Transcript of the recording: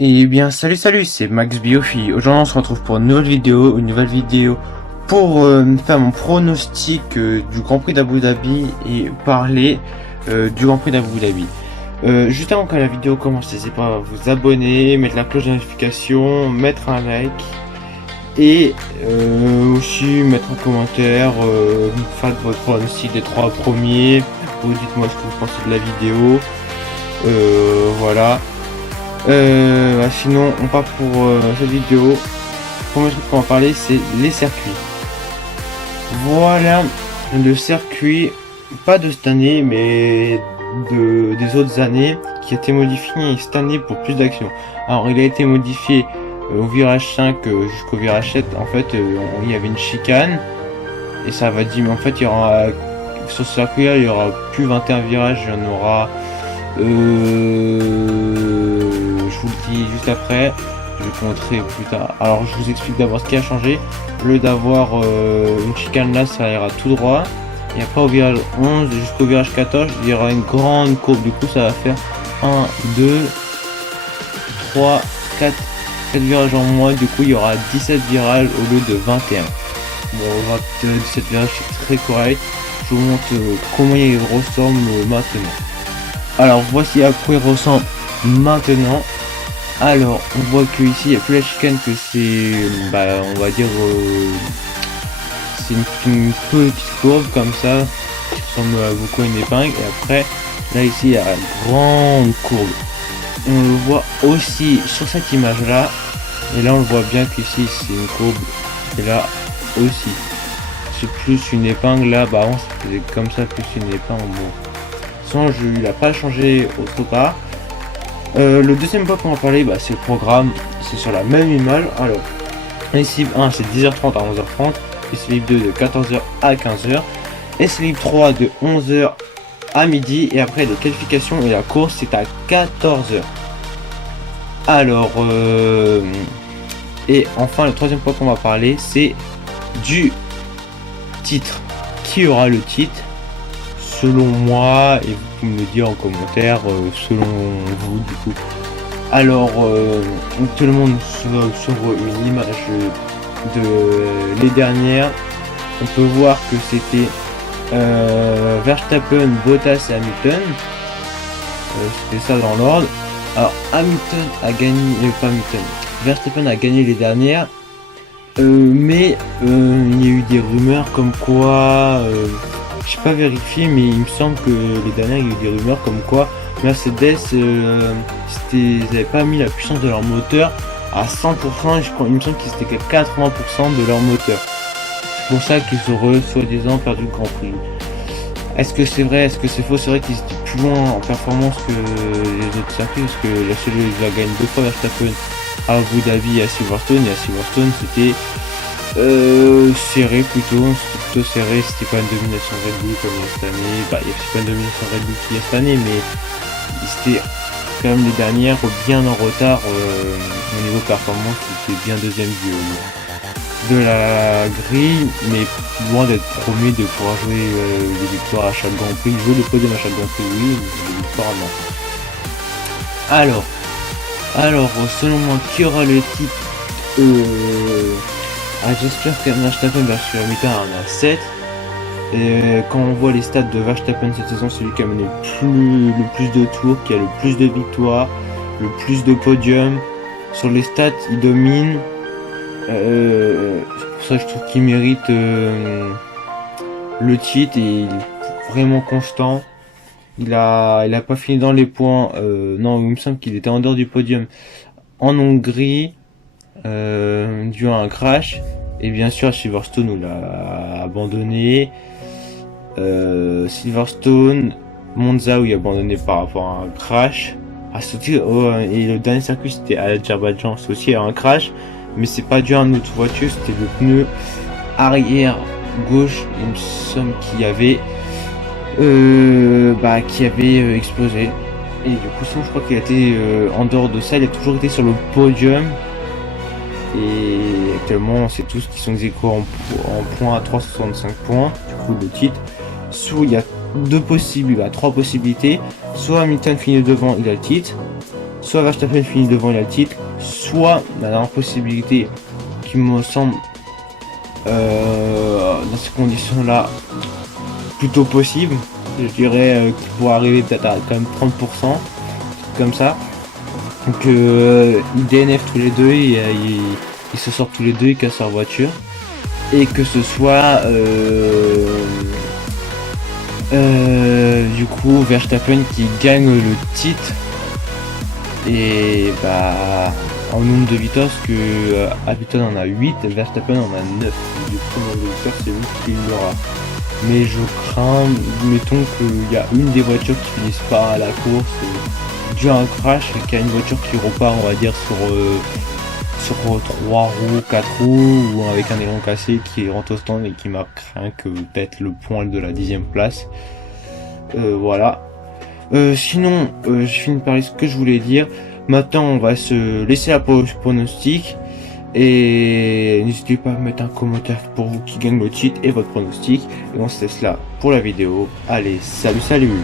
Et bien salut, c'est Max Biofi. Aujourd'hui on se retrouve pour une nouvelle vidéo pour faire mon pronostic du Grand Prix d'Abu Dhabi et parler du Grand Prix d'Abu Dhabi. Juste avant que la vidéo commence, n'hésitez pas à vous abonner, mettre la cloche de notification, mettre un like et aussi mettre un commentaire, faites votre pronostic des 3 premiers, ou dites-moi ce que vous pensez de la vidéo, voilà. Sinon on part pour cette vidéo. Le premier truc qu'on va parler, c'est les circuits. Voilà le circuit, pas de cette année mais des autres années, qui a été modifié cette année pour plus d'action. Alors il a été modifié au virage 5 jusqu'au virage 7. En fait il y avait une chicane et ça va dire, mais en fait il y aura sur ce circuit là, il y aura plus 21 virages, il y en aura je vous le dis juste après, je vais montrer plus tard. Alors je vous explique d'abord ce qui a changé. Au lieu d'avoir une chicane là, ça ira tout droit. Et après au virage 11 jusqu'au virage 14, il y aura une grande courbe. Du coup ça va faire 1, 2, 3, 4 virages en moins. Du coup il y aura 17 virages au lieu de 21. Bon, 17 virages, c'est très correct. Je vous montre comment il ressemble maintenant. Alors voici à quoi il ressemble maintenant. Alors on voit que ici il n'y a plus la chicane, que c'est on va dire c'est une petite courbe comme ça qui ressemble beaucoup à une épingle. Et après là ici il y a une grande courbe. On le voit aussi sur cette image là. Et là on le voit bien qu'ici c'est une courbe. Et là aussi c'est plus une épingle. Là bah on c'était comme ça, plus une épingle. Bon. Il n'a pas changé autre part. Le deuxième point qu'on va parler, c'est le programme. C'est sur la même image. Alors, slip 1 c'est 10h30 à 11h30. Slip 2 de 14h à 15h. Slip 3 de 11h à midi. Et après les qualifications et la course c'est à 14h. Alors, et enfin le troisième point qu'on va parler, c'est du titre. Qui aura le titre selon moi, et vous pouvez me le dire en commentaire selon vous du coup. Alors tout le monde sur une image de les dernières, on peut voir que c'était Verstappen, Bottas et Hamilton. C'était ça dans l'ordre. Alors Hamilton a gagné, Verstappen a gagné les dernières, mais il y a eu des rumeurs comme quoi j'ai pas vérifié, mais il me semble que les dernières, il y a eu des rumeurs comme quoi Mercedes, ils n'avaient pas mis la puissance de leur moteur à 100%. Il me semble qu'ils étaient qu'à 80% de leur moteur. C'est pour ça qu'ils auraient soi-disant perdu le Grand Prix. Est-ce que c'est vrai, est-ce que c'est faux? C'est vrai qu'ils étaient plus loin en performance que les autres circuits, parce que la seule il a gagné 2 fois Verstappen à Abu Dhabi et à Silverstone. Et à Silverstone c'était serré, plutôt serré. C'était pas une domination Red Bull comme cette année. C'est pas une domination Red Bull qu'il y a cette année, mais c'était quand même les dernières bien en retard au niveau performance. C'était bien deuxième de la grille, mais loin d'être premier, de pouvoir jouer les victoires à chaque Grand Prix. Jouer le podium à chaque Grand Prix, oui, mais les victoires non. Alors selon moi, qui aura le titre? J'espère que Verstappen va sur Hamilton en a 7. Et quand on voit les stats de Verstappen cette saison, c'est lui qui a mené le plus de tours, qui a le plus de victoires, le plus de podiums. Sur les stats, il domine. C'est pour ça que je trouve qu'il mérite le titre, et il est vraiment constant. Il a pas fini dans les points. Non, il me semble qu'il était en dehors du podium en Hongrie. Dû à un crash, et bien sûr à Silverstone où il a abandonné, Silverstone, Monza où il a abandonné par rapport à un crash, et le dernier circuit c'était à Azerbaïdjan, c'est aussi un crash, mais c'est pas dû à une autre voiture, c'était le pneu arrière gauche, il me semble, qui avait explosé. Et du coup sinon je crois qu'il a été en dehors de ça, il a toujours été sur le podium. Et actuellement c'est tous qui sont ex aequo en points à 365 points. Du coup le titre, il y a 3 possibilités. Soit Hamilton finit devant, il a le titre, soit Verstappen finit devant, il a le titre, soit la dernière possibilité qui me semble dans ces conditions là plutôt possible, je dirais qu'il pourrait arriver peut-être à quand même 30%, comme ça. Donc ils DNF tous les deux, ils se sortent tous les deux, ils cassent leur voiture. Et que ce soit du coup Verstappen qui gagne le titre. Et bah en nombre de vitesses que Hamilton en a 8, Verstappen en a 9. Du coup nombre de vitesses c'est lui qui l'aura. Mais je crains, mettons qu'il y a une des voitures qui finissent pas à la course dû à un crash et qu'il y a une voiture qui repart on va dire sur 3 roues, 4 roues ou avec un élan cassé qui rentre au stand et qui m'a craint que peut-être le point de la 10e place. Voilà. Sinon, je finis par ce que je voulais dire. Maintenant, on va se laisser la pause pronostic. Et n'hésitez pas à mettre un commentaire pour vous qui gagne le titre et votre pronostic. Et on se laisse là pour la vidéo. Allez, salut, salut!